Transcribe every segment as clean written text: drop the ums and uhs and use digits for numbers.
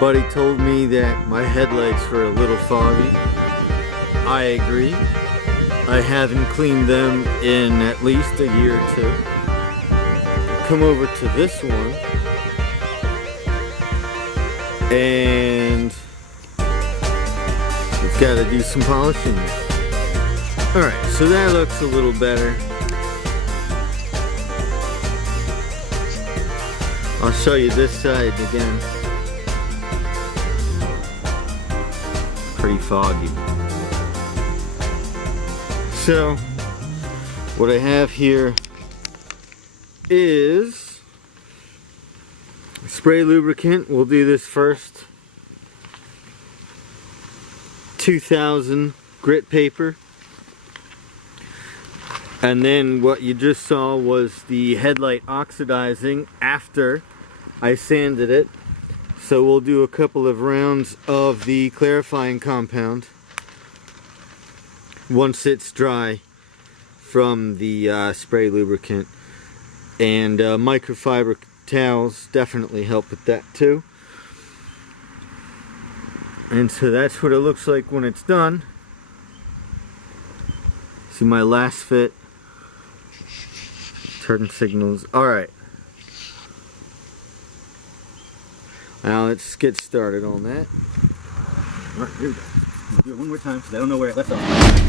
Buddy told me that my headlights were a little foggy. I agree. I haven't cleaned them in at least a year or two. Come over to this one and we've got to do some polishing. Alright, so that looks a little better. I'll show you this side again. Pretty foggy. So, what I have here is spray lubricant. We'll do this first. 2000 grit paper. And then what you just saw was the headlight oxidizing after I sanded it. So we'll do a couple of rounds of the clarifying compound once it's dry from the spray lubricant. And microfiber towels definitely help with that too. And so that's what it looks like when it's done. See my last fit. Turn signals. Alright. Now let's get started on that. Alright, here we go. We'll do it one more time because I don't know where it left off.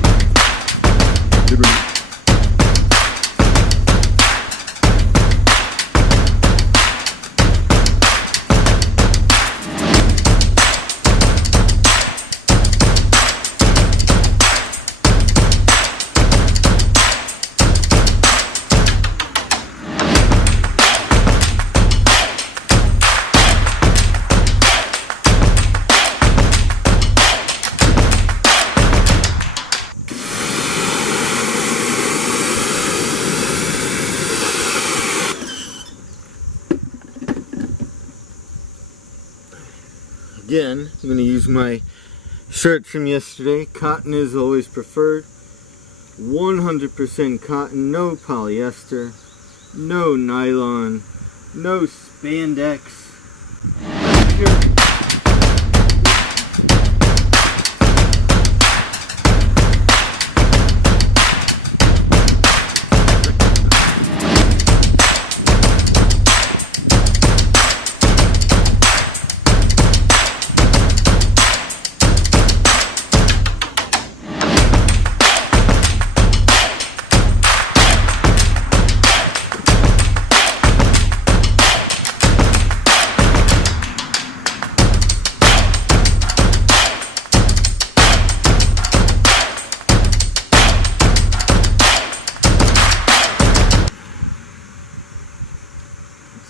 Again, I'm going to use my shirt from yesterday. Cotton is always preferred. 100% cotton, no polyester, no nylon, no spandex.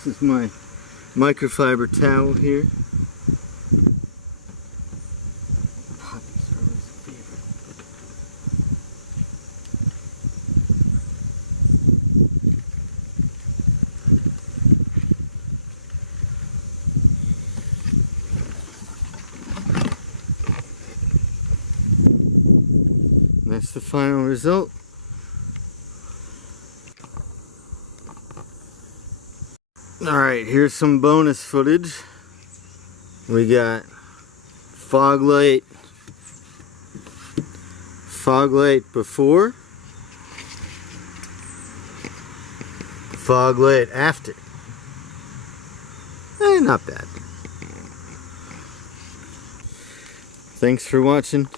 This is my microfiber towel here. Puppies are always a favorite. And that's the final result. Alright, here's some bonus footage. We got fog light before, fog light after. Not bad. Thanks for watching.